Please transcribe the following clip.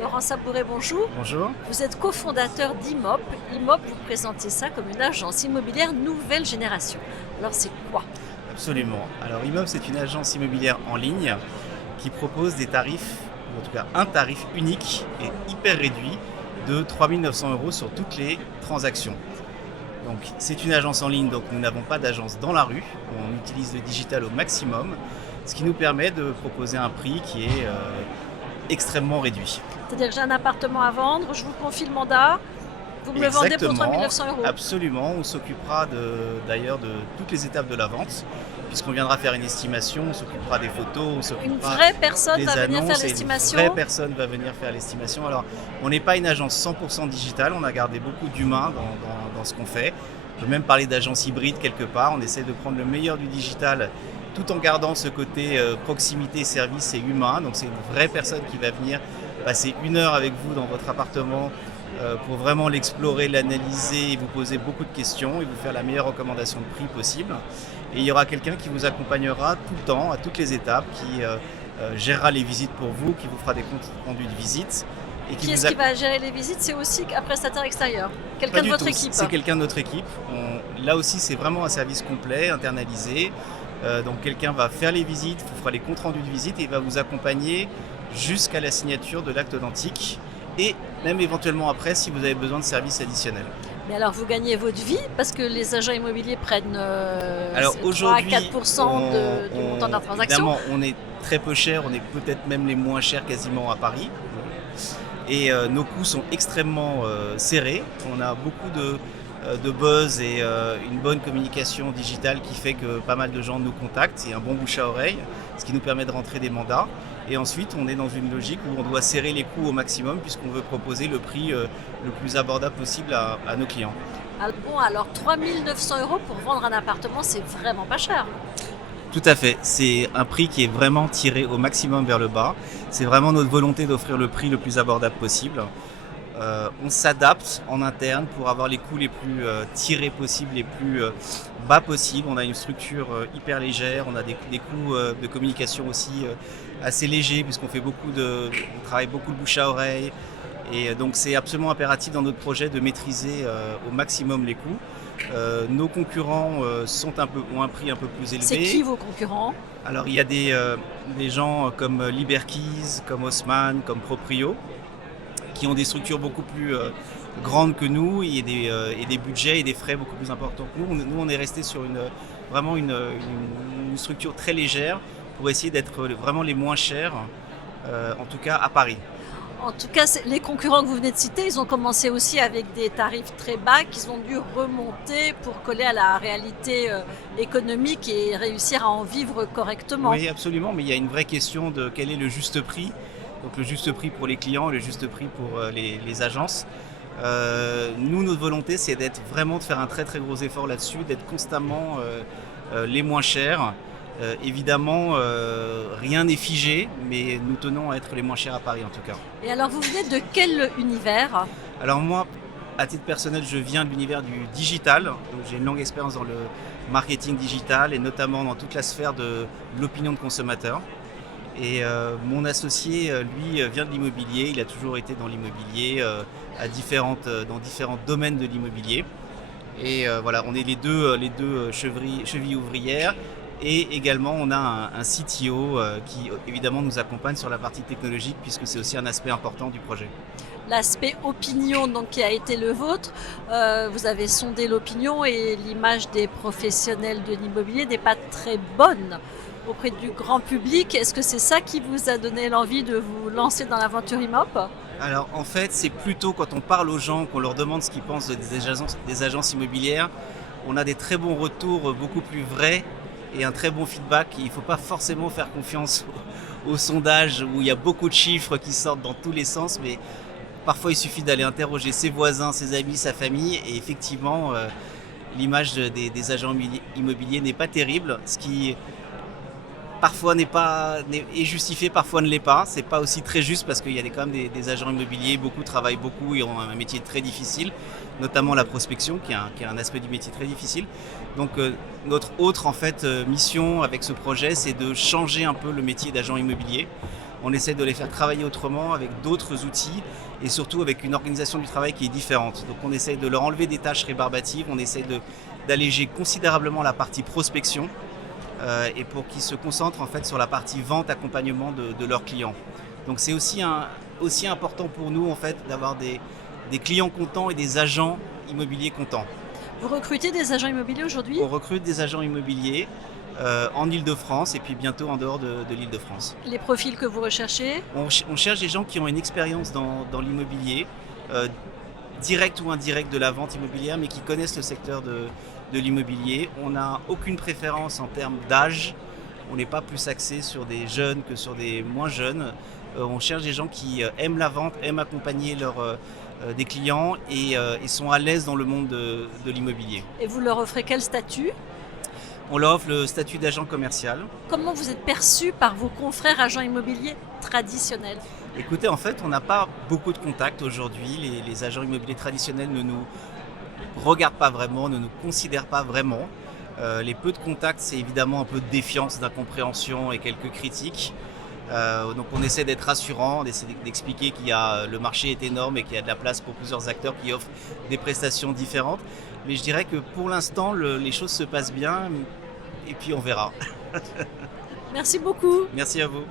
Laurent Sabouret, bonjour. Bonjour. Vous êtes cofondateur d'Immop. Immop, vous présentez ça comme une agence immobilière nouvelle génération. Alors c'est quoi? Absolument. Alors Immeuble, c'est une agence immobilière en ligne qui propose des tarifs, ou en tout cas un tarif unique et hyper réduit de 3 900 € sur toutes les transactions. Donc c'est une agence en ligne, donc nous n'avons pas d'agence dans la rue. On utilise le digital au maximum, ce qui nous permet de proposer un prix qui est extrêmement réduit. C'est-à-dire que j'ai un appartement à vendre, je vous confie le mandat, vous me le vendez pour 3 900 €. Absolument, on s'occupera d'ailleurs de toutes les étapes de la vente, puisqu'on viendra faire une estimation, on s'occupera des photos, on Une s'occupera vraie personne des va venir annonces faire et l'estimation. une vraie personne va venir faire l'estimation. Alors, on n'est pas une agence 100% digitale, on a gardé beaucoup d'humain dans ce qu'on fait. On peut même parler d'agence hybride quelque part, on essaie de prendre le meilleur du digital tout en gardant ce côté proximité, service et humain. Donc c'est une vraie personne qui va venir passer 1 heure avec vous dans votre appartement pour vraiment l'explorer, l'analyser et vous poser beaucoup de questions et vous faire la meilleure recommandation de prix possible. Et il y aura quelqu'un qui vous accompagnera tout le temps, à toutes les étapes, qui gérera les visites pour vous, qui vous fera des comptes rendus de visite. Et Qui est-ce qui va gérer les visites? C'est aussi un prestataire extérieur, quelqu'un Pas de du votre tout. équipe. C'est quelqu'un de notre équipe. Là aussi, c'est vraiment un service complet, internalisé. Donc quelqu'un va faire les visites, vous fera les comptes rendus de visite et il va vous accompagner jusqu'à la signature de l'acte authentique et même éventuellement après si vous avez besoin de services additionnels. Mais alors vous gagnez votre vie parce que les agents immobiliers prennent Alors 3 à aujourd'hui, 4% du montant de la transaction. évidemment, on est très peu cher, on est peut-être même les moins chers quasiment à Paris. Et nos coûts sont extrêmement serrés. On a beaucoup de buzz et une bonne communication digitale qui fait que pas mal de gens nous contactent. C'est un bon bouche à oreille, ce qui nous permet de rentrer des mandats. Et ensuite, on est dans une logique où on doit serrer les coûts au maximum puisqu'on veut proposer le prix le plus abordable possible à nos clients. Alors 3 900 € pour vendre un appartement, c'est vraiment pas cher. Tout à fait, c'est un prix qui est vraiment tiré au maximum vers le bas. C'est vraiment notre volonté d'offrir le prix le plus abordable possible. On s'adapte en interne pour avoir les coûts les plus tirés possibles, les plus bas possibles. On a une structure hyper légère, on a des coûts de communication aussi assez légers puisqu'on fait on travaille beaucoup de bouche à oreille. Et donc c'est absolument impératif dans notre projet de maîtriser au maximum les coûts. Nos concurrents ont un prix un peu plus élevé. C'est qui vos concurrents? Alors il y a des gens comme Liberkeys, comme Haussmann, comme Proprio, qui ont des structures beaucoup plus grandes que nous et des budgets et des frais beaucoup plus importants que nous. Nous, on est resté sur vraiment une structure très légère pour essayer d'être vraiment les moins chers, en tout cas à Paris. En tout cas, les concurrents que vous venez de citer, ils ont commencé aussi avec des tarifs très bas qu'ils ont dû remonter pour coller à la réalité économique et réussir à en vivre correctement. Oui, absolument, mais il y a une vraie question de quel est le juste prix. Donc le juste prix pour les clients, le juste prix pour les agences. Nous, notre volonté, c'est de faire un très très gros effort là-dessus, d'être constamment les moins chers. Évidemment, rien n'est figé, mais nous tenons à être les moins chers à Paris en tout cas. Et alors, vous venez de quel univers? Alors moi, à titre personnel, je viens de l'univers du digital. Donc j'ai une longue expérience dans le marketing digital et notamment dans toute la sphère de l'opinion de consommateur. Et mon associé, lui, vient de l'immobilier. Il a toujours été dans l'immobilier, dans différents domaines de l'immobilier. Et voilà, on est les deux chevilles ouvrières. Et également, on a un CTO qui évidemment nous accompagne sur la partie technologique puisque c'est aussi un aspect important du projet. L'aspect opinion donc, qui a été le vôtre, vous avez sondé l'opinion et l'image des professionnels de l'immobilier n'est pas très bonne auprès du grand public. Est-ce que c'est ça qui vous a donné l'envie de vous lancer dans l'aventure Immop? Alors en fait, c'est plutôt quand on parle aux gens, qu'on leur demande ce qu'ils pensent des agences immobilières, on a des très bons retours, beaucoup plus vrais et un très bon feedback. Il ne faut pas forcément faire confiance aux sondages où il y a beaucoup de chiffres qui sortent dans tous les sens, mais parfois il suffit d'aller interroger ses voisins, ses amis, sa famille et effectivement l'image des agents immobiliers n'est pas terrible, ce qui parfois est justifié, parfois ne l'est pas. C'est pas aussi très juste parce qu'il y a quand même des agents immobiliers, beaucoup travaillent beaucoup et ont un métier très difficile, notamment la prospection qui est un aspect du métier très difficile. Donc notre autre mission avec ce projet, c'est de changer un peu le métier d'agent immobilier On essaie de les faire travailler autrement avec d'autres outils et surtout avec une organisation du travail qui est différente. Donc on essaie de leur enlever des tâches rébarbatives, on essaie d'alléger considérablement la partie prospection et pour qu'ils se concentrent en fait sur la partie vente, accompagnement de leurs clients. Donc c'est aussi important pour nous en fait d'avoir des clients contents et des agents immobiliers contents. Vous recrutez des agents immobiliers aujourd'hui? On recrute des agents immobiliers en Île-de-France et puis bientôt en dehors de l'Île-de-France. Les profils que vous recherchez? On cherche des gens qui ont une expérience dans l'immobilier, direct ou indirect de la vente immobilière, mais qui connaissent le secteur de l'immobilier. On n'a aucune préférence en termes d'âge. On n'est pas plus axé sur des jeunes que sur des moins jeunes. On cherche des gens qui aiment la vente, aiment accompagner des clients et sont à l'aise dans le monde de l'immobilier. Et vous leur offrez quel statut? On leur offre le statut d'agent commercial. Comment vous êtes perçu par vos confrères agents immobiliers traditionnels? Écoutez, en fait, on n'a pas beaucoup de contacts aujourd'hui. Les agents immobiliers traditionnels ne nous regardent pas vraiment, ne nous considèrent pas vraiment. Les peu de contacts, c'est évidemment un peu de défiance, d'incompréhension et quelques critiques. Donc on essaie d'être rassurant, on essaie d'expliquer le marché est énorme et qu'il y a de la place pour plusieurs acteurs qui offrent des prestations différentes. Mais je dirais que pour l'instant, les choses se passent bien et puis on verra. Merci beaucoup. Merci à vous.